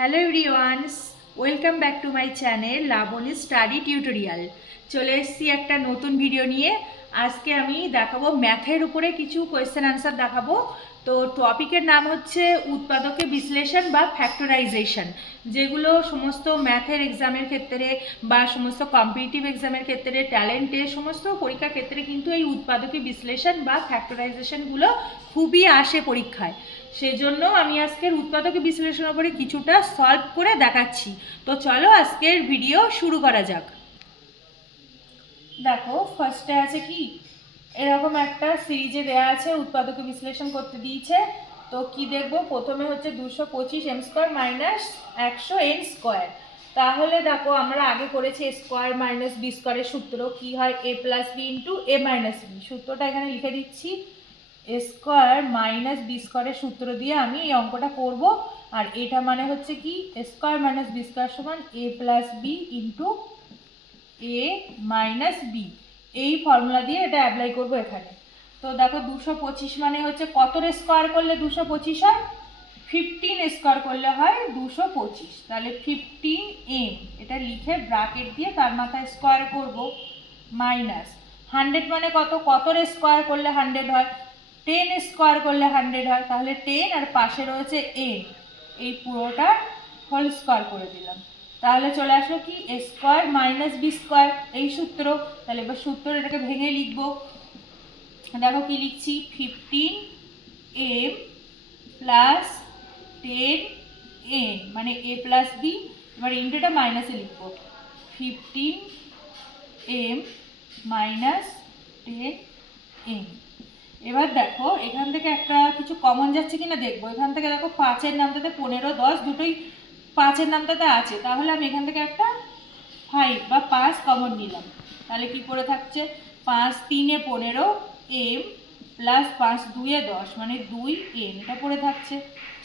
Hello everyones, welcome back to my channel Labani study tutorial. চলে এসেছি একটা নতুন ভিডিও নিয়ে। আজকে আমি দেখাবো ম্যাথের উপরে কিছু কোয়েশ্চেন আনসার দেখাবো। তো টপিকের নাম হচ্ছে উৎপাদকে বিশ্লেষণ বা ফ্যাক্টরাইজেশন, যেগুলো সমস্ত ম্যাথের এক্সামের ক্ষেত্রে বা সমস্ত কম্পিটিটিভ এক্সামের ক্ষেত্রে, ট্যালেন্টের সমস্ত পরীক্ষার ক্ষেত্রে কিন্তু এই উৎপাদকে বিশ্লেষণ বা ফ্যাক্টরাইজেশনগুলো খুবই আসে পরীক্ষায়। সেজন্য আমি আজকের উৎপাদকে বিশ্লেষণের উপরে কিছুটা সলভ করে দেখাচ্ছি। তো চলো আজকের ভিডিও শুরু করা যাক। দেখো, ফার্স্টে আছে কি, এরকম একটা সিরিজে দেওয়া আছে, উৎপাদকে বিশ্লেষণ করতে দিয়েছে। তো কি দেখবো, প্রথমে হচ্ছে 225 m square minus 100 n square. তাহলে দেখো, আমরা আগে করেছি স্কোয়ার মাইনাস বি স্কোয়ারের সূত্র কি হয়, a plus B into A minus B. সূত্রটা এখানে লিখে দিচ্ছি, এ স্কোয়ার মাইনাস বি স্কোয়ারের সূত্র দিয়ে আমি এই অঙ্কটা করব। আর এটা মানে হচ্ছে কি, স্কোয়ার মাইনাস বি স্কোয়ার সমান এ plus B into A minus B. এই ফর্মুলা দিয়ে এটা অ্যাপ্লাই করব এখানে। তো দেখো, 225 মানে হচ্ছে কতর স্কোয়ার করলে 225 হয়, 15 স্কোয়ার করলে হয় 225। তাহলে 15 m এটা লিখে ব্র্যাকেট দিয়ে তার মাথায় স্কোয়ার করব, মাইনাস 100 মানে কত, কতর স্কোয়ার করলে 100 হয়, 10 স্কোয়ার করলে 100 হয়। তাহলে 10 আর পাশে রয়েছে n, এই পুরোটা হোল স্কোয়ার করে দিলাম। তাহলে চলে আসলো কি, এ স্কোয়ার মাইনাস বি স্কোয়ার, এই সূত্র। তাহলে এবার সূত্র এটাকে ভেঙে লিখবো। দেখো কি লিখছি, 15 m প্লাস 10 n মানে a প্লাস বি। এবার ইন্টুটা মাইনাসে লিখবো, 15 m মাইনাস 10 n। এবার দেখো, এখান থেকে একটা কিছু কমন যাচ্ছে কিনা দেখবো। এখান থেকে দেখো, 5-এর নামটাতে 15, 10 দুটোই 5-এর নামটাতে আছে। তাহলে আমি এখান থেকে একটা 5 বা 5 কমন নিলাম। তাহলে কি পড়ে থাকছে, 5 3-এ 15 m প্লাস 5 2-এ 10 মানে 2 m, এটা পড়ে থাকছে।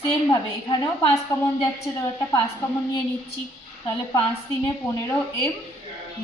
সেমভাবে এখানেও 5 কমন যাচ্ছে, তো একটা 5 কমন নিয়ে নিচ্ছি। তাহলে 5 3-এ 15 m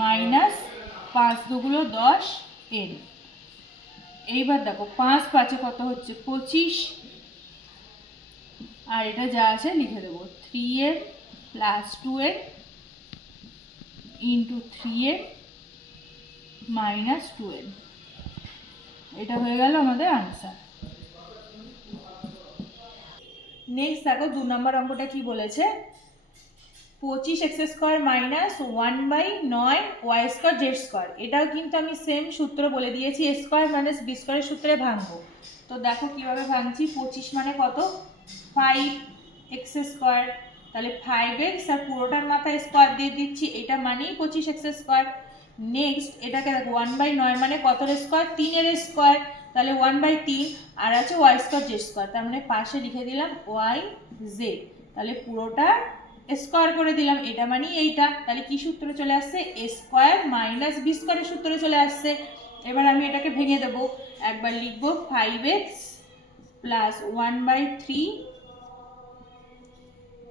মাইনাস 5 2 10 n। এইবার দেখো, 5 5-এ কত হচ্ছে, 25। আর এটা যা আছে লিখে দেবো, 3m plus 2m into 3m minus 2m। এটা হয়ে গেল আমাদের আনসার। নেক্সট দেখো, 2 নম্বর অঙ্কটা কি বলেছে, 25x square minus 1/9 Y square Z square. এটাও কিন্তু আমি সেম সূত্র বলে দিয়েছি, এ স্কোয়ার মাইনাস বি স্কোয়ারের সূত্রে ভাঙবো। তো দেখো কিভাবে ভাঙছি, 25 মানে কত, 5x স্কোয়ার। তাহলে 5x আর পুরোটার মাথায় স্কোয়ার দিয়ে দিচ্ছি, এটা মানেই 25x স্কোয়ার। নেক্সট এটাকে দেখো, 1/9 মানে কতর স্কোয়ার, 3-এর স্কোয়ার। তাহলে 1/3 আর আছে ওয়াই স্কোয়ার জেড স্কোয়ার, তার মানে পাশে লিখে দিলাম ওয়াই জেড। তাহলে পুরোটা স্কোয়ার করে দিলাম, এটা মানে এইটা। তাহলে কি সূত্র চলে আসছে, এ স্কোয়ার মাইনাস বি স্কোয়ারের সূত্র চলে আসছে। এবার আমি এটাকে ভেঙে দেবো। একবার লিখবো 5x প্লাস 1/3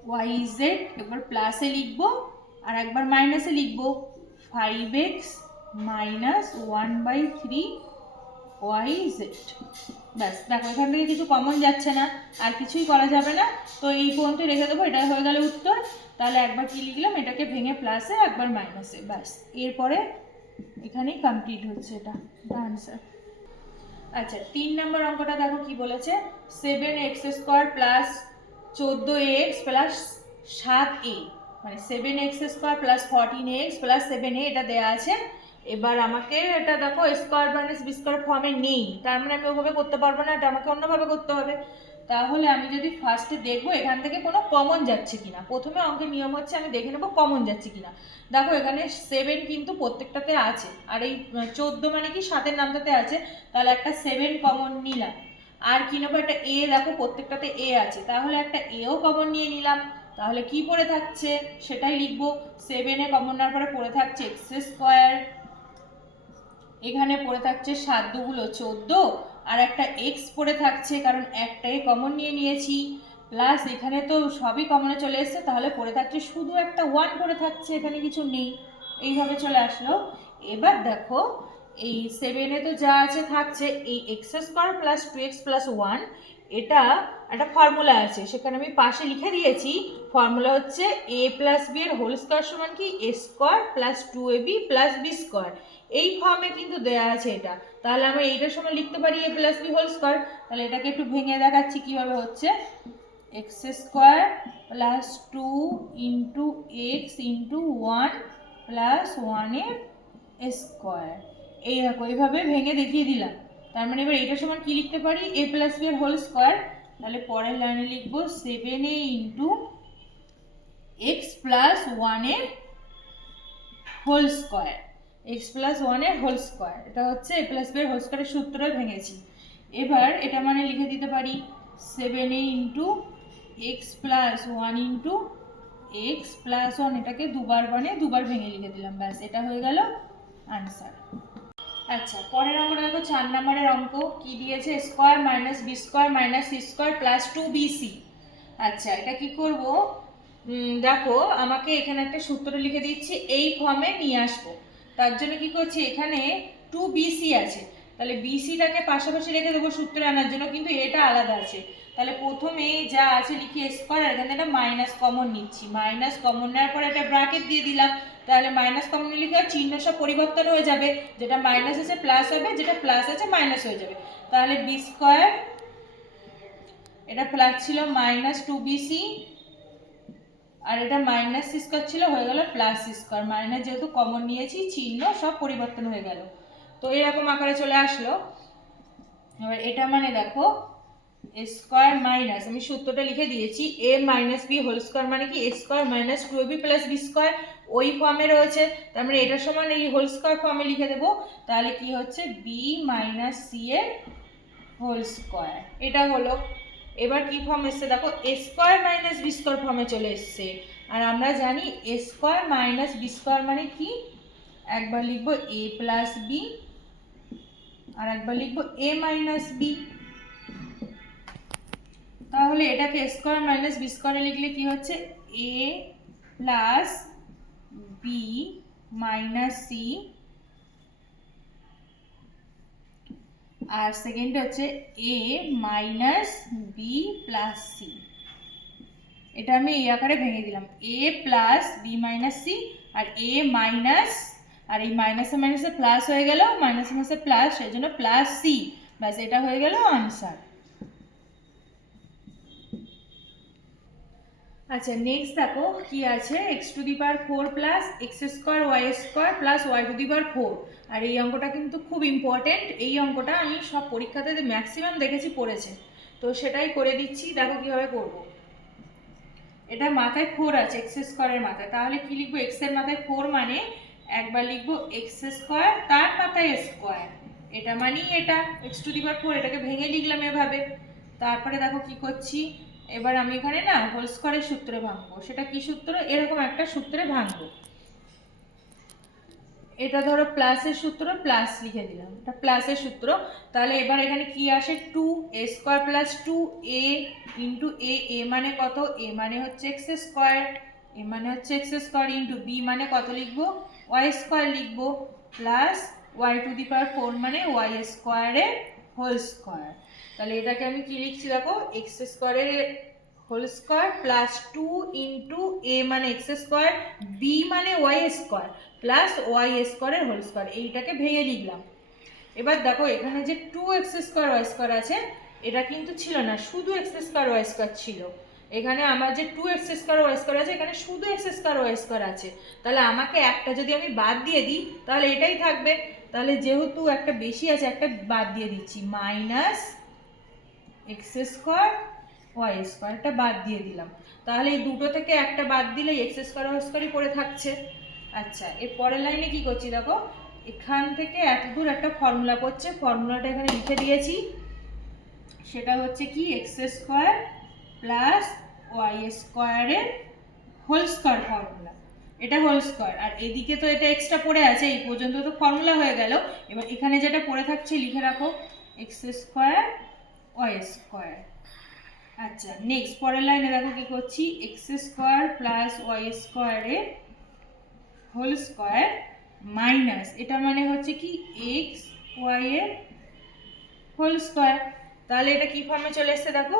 ওয়াই জেড, একবার প্লাসে লিখবো আর একবার মাইনাসে লিখবো, 5x মাইনাস 1/3 ওয়াই জেড। ব্যাস, দেখো এখান থেকে কিছু কমন যাচ্ছে না, আর কিছুই করা যাবে না। তো এই পর্যন্ত রেখে দেবো, এটা হয়ে গেল উত্তর। তাহলে একবার কি লিখলাম, এটাকে ভেঙে প্লাসে একবার মাইনাসে, ব্যাস। এরপরে এখানেই কমপ্লিট হচ্ছে, এটা আনসার। আচ্ছা, 3 নম্বর অঙ্কটা দেখো কি বলেছে, 7x square plus 14x plus 7a মানে 7x square plus 14x plus 7a, এটা দেওয়া আছে। এবার আমাকে এটা দেখো, স্কোয়ার মাইনাস বি স্কোয়ার ফর্মে নেই, তার মানে আমি ওভাবে করতে পারবো না, এটা আমাকে অন্যভাবে করতে হবে। তাহলে আমি যদি ফার্স্টে দেখবো এখান থেকে কোনো কমন যাচ্ছে কিনা। প্রথমে অঙ্কের নিয়ম হচ্ছে আমি দেখে নেবো কমন যাচ্ছে কিনা। দেখো এখানে 7 কিন্তু প্রত্যেকটাতে আছে, আর এই 14 মানে কি 7-এর নামটাতে আছে। তাহলে একটা 7 কমন নিলাম। আর কি নেবো, একটা এ, দেখো প্রত্যেকটাতে এ আছে, তাহলে একটা এও কমন নিয়ে নিলাম। তাহলে কি পড়ে থাকছে সেটাই লিখবো। 7-এ কমন নেওয়ার পরে পড়ে থাকছে এক্স স্কোয়ার, এখানে পড়ে থাকছে 7 2 14, আর একটা এক্স পড়ে থাকছে কারণ একটাই কমন নিয়ে নিয়েছি, প্লাস এখানে তো সবই কমনে চলে এসছে, তাহলে পড়ে থাকছে শুধু একটা 1 পড়ে থাকছে, এখানে কিছু নেই। এইভাবে চলে আসলো। এবার দেখো, এই 7-এ তো যা আছে থাকছে, এই x square plus 2x plus 1, এটা একটা ফর্মুলা আছে, সেখানে আমি পাশে লিখে দিয়েছি। ফর্মুলা হচ্ছে a প্লাস বি এর হোল স্কোয়ার সমান কি a square plus 2ab plus B square. এই ফর্মে কিন্তু দেওয়া আছে এটা। তাহলে আমরা এইটার সময় লিখতে পারি a plus B whole square. তাহলে এটাকে একটু ভেঙে দেখাচ্ছি কিভাবে হচ্ছে। X square plus 2 into X into 1 plus 1 এর স্কোয়ার। এই দেখো এইভাবে ভেঙে দেখিয়ে দিলাম। তার মানে এবার এইটার সমান কি লিখতে পারি a প্লাস বি এর হোল স্কোয়ার। তাহলে পরের লাইনে লিখবো 7a ইন্টু এক্স প্লাস 1 এর হোল স্কোয়ার। এক্স প্লাস 1 এর হোল স্কোয়ার, এটা হচ্ছে a প্লাস বি এর হোল স্কোয়ারের সূত্র ভেঙেছি। এবার এটা মানে লিখে দিতে পারি 7a into x plus 1 into x plus 1, এটাকে দুবার দুবার ভেঙে লিখে দিলাম, ব্যাস এটা হয়ে গেল আনসার। আচ্ছা, পরের অঙ্কটা দেখো 4 নম্বরের অঙ্ক। কি দিয়েছে? Square minus B square minus C square plus 2bc। আচ্ছা, এটা কি করব? দেখো আমাকে এখানে একটা সূত্র লিখে দিচ্ছি, এই ফর্মে নিয়ে আসবো। তার জন্য কি করছি, এখানে 2bc আছে, তাহলে বিসিটাকে পাশাপাশি রেখে দেবো সূত্রে আনার জন্য, কিন্তু এটা আলাদা আছে। তাহলে প্রথমে যা আছে লিখি স্কোয়ার, আর এখানে একটা মাইনাস কমন নিচ্ছি। মাইনাস কমন নেওয়ার পর একটা ব্র্যাকেট দিয়ে দিলাম। তাহলে মাইনাস কমন নিলে কি চিহ্ন সব পরিবর্তন হয়ে যাবে, যেটা মাইনাস আছে প্লাস হবে, যেটা প্লাস আছে মাইনাস হয়ে যাবে। তাহলে বি স্কোয়ার, এটা প্লাস ছিল মাইনাস 2bc, আর এটা মাইনাস সি স্কোয়ার ছিল, হয়ে গেল প্লাস সি স্কোয়ার। মাইনাস যেহেতু কমন নিয়েছি, চিহ্ন সব পরিবর্তন হয়ে গেল। তো এরকম আকারে চলে আসলো। এবার এটা মানে দেখো স্কোয়ার মাইনাস, আমি সূত্রটা লিখে দিয়েছি, a minus B whole square মানে কি a square minus 2ab plus B square, ওই ফর্মে রয়েছে। তার মানে এটার সমান এই হোল স্কোয়ার ফর্মে লিখে দেবো। তাহলে কি হচ্ছে বি মাইনাস সি এর হোল স্কোয়ার, এটা হলো। এবার কি ফর্ম এসছে দেখো, এ স্কোয়ার মাইনাস বি স্কোয়ার ফর্মে চলে এসছে। আর আমরা জানি এ স্কোয়ার মাইনাস বি স্কোয়ার মানে কি, একবার লিখবো এ প্লাস বি, আর একবার লিখবো এ মাইনাস বি। তাহলে এটাকে স্কোয়ার মাইনাস বি স্কোয়ারে লিখলে কি হচ্ছে, এ প্লাস বি মাইনাস সি, আর সেকেন্ড হচ্ছে এ মাইনাস বি প্লাস সি। এটা আমি এই আকারে ভেঙে দিলাম, এ প্লাস বি মাইনাস সি, আর এ মাইনাস, আর এই মাইনাসে মাইনাসে প্লাস হয়ে গেল, মাইনাসে মাইনাসে প্লাস, সেই জন্য প্লাস সি, ব্যাস এটা হয়ে গেল আনসার। আচ্ছা, নেক্সট দেখো কি আছে, x to the power 4 plus x square y square plus y to the power 4। আর এই অঙ্কটা কিন্তু খুব ইম্পর্টেন্ট। এই অঙ্কটা আমি সব পরীক্ষাতে ম্যাক্সিমাম দেখেছি পড়েছে, তো সেটাই করে দিচ্ছি। দেখো কিভাবে করব। এটা মাথায় 4 আছে, এক্স স্কোয়ারের মাথায়, তাহলে কি লিখবো, এক্স এর মাথায় 4 মানে একবার লিখবো এক্স স্কোয়ার, তার মাথায় স্কোয়ার, এটা মানেই এটা এক্স টু দি পাওয়ার 4। এটাকে ভেঙে লিখলাম এভাবে। তারপরে দেখো কি করছি, এবার আমি এখানে না হোল স্কোয়ারের সূত্রে ভাঙবো। সেটা কি সূত্র, এরকম একটা সূত্রে ভাঙবো। এটা ধরো প্লাসের সূত্র, প্লাস লিখে দিলাম, এটা প্লাসের সূত্র। তাহলে এবার এখানে কি আসে, 2a square plus 2a into এ মানে কত, এ মানে হচ্ছে এক্স স্কোয়ার, এ মানে হচ্ছে এক্স স্কোয়ার, ইন্টু বি মানে কত লিখবো, ওয়াই স্কোয়ার লিখবো, plus y to the power 4 মানে ওয়াই স্কোয়ারের হোল স্কোয়ার। তাহলে এটাকে আমি কি লিখছি দেখো, এক্স স্কোয়ারের হোল স্কোয়ার প্লাস 2 ইন্টু এ মানে এক্স স্কোয়ার, বি মানে ওয়াই স্কোয়ার, প্লাস ওয়াই স্কোয়ারের হোল স্কোয়ার। এইটাকে ভেঙে লিখলাম। এবার দেখো এখানে যে 2x স্কোয়ার ওয়াই স্কোয়ার আছে, এটা কিন্তু ছিল না, শুধু এক্স স্কোয়ার ওয়াই স্কোয়ার ছিল। এখানে আমার যে 2x স্কোয়ার ওয়াই স্কোয়ার আছে, এখানে শুধু এক্স স্কোয়ার ওয়াই স্কোয়ার আছে। তাহলে আমাকে একটা যদি আমি বাদ দিয়ে দিই, তাহলে এটাই থাকবে। তাহলে যেহেতু একটা বেশি আছে, একটা বাদ দিয়ে দিচ্ছি, মাইনাস এক্স স্কোয়ার ওয়াই স্কোয়ারটা বাদ দিয়ে দিলাম। তাহলে এই দুটো থেকে একটা বাদ দিলে এক্স স্কোয়ার ওয়াই স্কোয়ারই পড়ে থাকছে। আচ্ছা, এর পরের লাইনে কি করছি দেখো, এখান থেকে এত দূর একটা ফর্মুলা করছে, ফর্মুলাটা এখানে লিখে দিয়েছি। সেটা হচ্ছে কি, এক্স স্কোয়ার প্লাস ওয়াই স্কোয়ারের হোল স্কোয়ার ফর্মুলা, এটা হোল স্কোয়ার। আর এদিকে তো এটা এক্সট্রা পড়ে আছে, এই পর্যন্ত তো ফর্মুলা হয়ে গেল। এবার এখানে যেটা পড়ে থাকছে লিখে রাখো, এক্স স্কোয়ার ওয়াই স্কোয়ার। আচ্ছা, নেক্সট পরের লাইনে দেখো কি করছি, এক্স স্কোয়ার প্লাস ওয়াই স্কোয়ারের হোল স্কোয়ার মাইনাস, এটা মানে হচ্ছে কি এক্স ওয়াই এর হোল স্কোয়ার। তাহলে এটা কি ফর্মে চলে এসছে দেখো,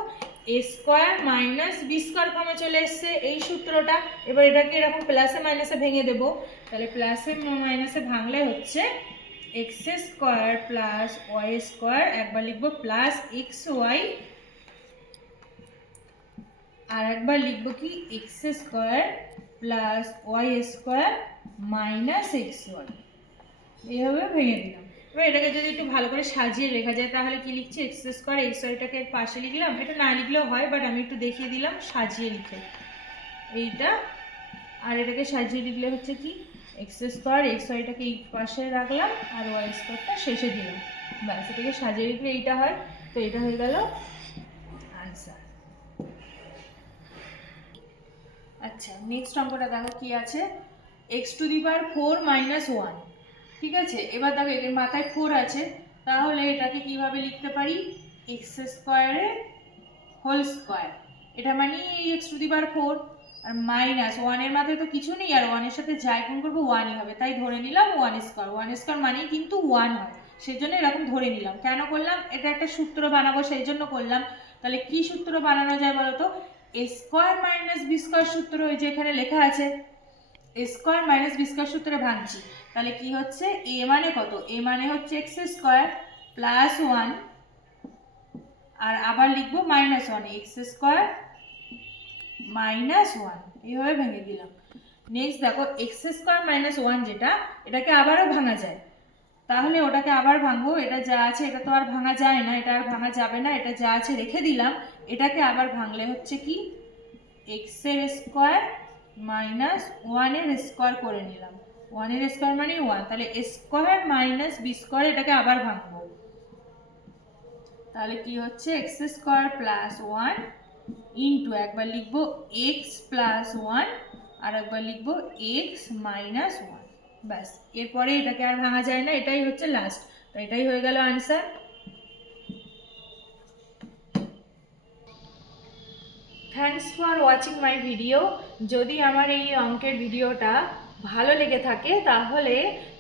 এ স্কোয়ার মাইনাস বি স্কোয়ার ফর্মে চলে এসছে এই সূত্রটা। এবার এটাকে এরকম প্লাসে মাইনাসে ভেঙে দেবো, তাহলে প্লাসে মাইনাসে ভাঙলে হচ্ছে X square plus Y square, একবার লিখবো প্লাস এক্স ওয়াই, আর একবার লিখবো কি X square plus Y square minus X Y, এইভাবে ভেঙে দিলাম। এবার এটাকে যদি একটু ভালো করে সাজিয়ে লেখা যায় তাহলে কি লিখছি, এক্স স্কোয়ার এক্স ওয়াইটাকে পাশে লিখলাম, এটা না লিখলেও হয়, বাট আমি একটু দেখিয়ে দিলাম সাজিয়ে লিখে এইটা, আর এটাকে সাজিয়ে লিখলে হচ্ছে কি এক্স স্কোয়ার এক্স ওয়াইটাকে এই পাশে রাখলাম আর ওয়াই স্কোয়ারটা শেষে দিলাম, ব্যাস এটাকে সাজিয়ে লিখলে এইটা হয়। তো এটা হয়ে গেল আনসার। আচ্ছা নেক্সট অঙ্কটা দেখো কি আছে, x to the power 4 minus 1, ঠিক আছে। এবার দেখো এর মাথায় 4 আছে, তাহলে এটাকে কিভাবে লিখতে পারি, এক্স স্কোয়ারের হোল স্কোয়ার, এটা মানে এক্স টু দি পাওয়ার 4, আর মাইনাস 1 এর মাথায় তো কিছু নেই, আর 1 এর সাথে যাই গুণ করবো 1ই হবে, তাই ধরে নিলাম 1 স্কোয়ার, 1 স্কোয়ার মানেই কিন্তু 1 হয়, সেজন্য এরকম ধরে নিলাম। কেন করলাম, এটা একটা সূত্র বানাবো সেই জন্য করলাম। তাহলে কি সূত্র বানানো যায় বলো তো, এ স্কোয়ার মাইনাস বি স্কোয়ার সূত্র, ওই যে এখানে লেখা আছে এ স্কোয়ার মাইনাস বি স্কোয়ার সূত্রে ভাঙছি, তাহলে কি হচ্ছে এ মানে কত, এ মানে হচ্ছে এক্স স্কোয়ার প্লাস 1, আর আবার লিখবো মাইনাস 1, এক্স স্কোয়ার মাইনাস 1, এইভাবে ভেঙে দিলাম। নেক্সট দেখো এক্স স্কোয়ার মাইনাস 1 যেটা, এটাকে আবারও ভাঙা যায়, তাহলে ওটাকে আবার ভাঙবো, এটা যা আছে এটা তো আর ভাঙা যায় না, এটা আর ভাঙা যাবে না, এটা যা আছে রেখে দিলাম, এটাকে আবার ভাঙলে হচ্ছে কি এক্স এর স্কোয়ার মাইনাস 1 এর স্কোয়ার করে নিলাম, 1 এর স্কোয়ার মানে 1, তাহলে স্কোয়ার মাইনাস বি স্কোয়ার, এটাকে আবার ভাঙবো, তাহলে কি হচ্ছে এক্স স্কোয়ার প্লাস 1 ইন্টু একবার লিখবো এক্স প্লাস 1 আর একবার লিখবো এক্স মাইনাস 1, ব্যাস এরপরে এটাকে আর ভাঙা যায় না, এটাই হচ্ছে লাস্ট, তো এটাই হয়ে গেল answer. Thanks for watching my video. যদি আমার এই অঙ্কের ভিডিওটা ভালো লেগে থাকে তাহলে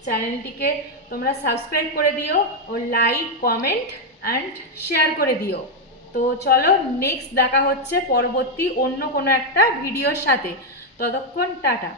চ্যানেলটিকে তোমরা সাবস্ক্রাইব করে দিও ও লাইক কমেন্ট অ্যান্ড শেয়ার করে দিও। তো চলো নেক্সট দেখা হচ্ছে পরবর্তী অন্য কোনো একটা ভিডিওর সাথে, ততক্ষণ টাটা।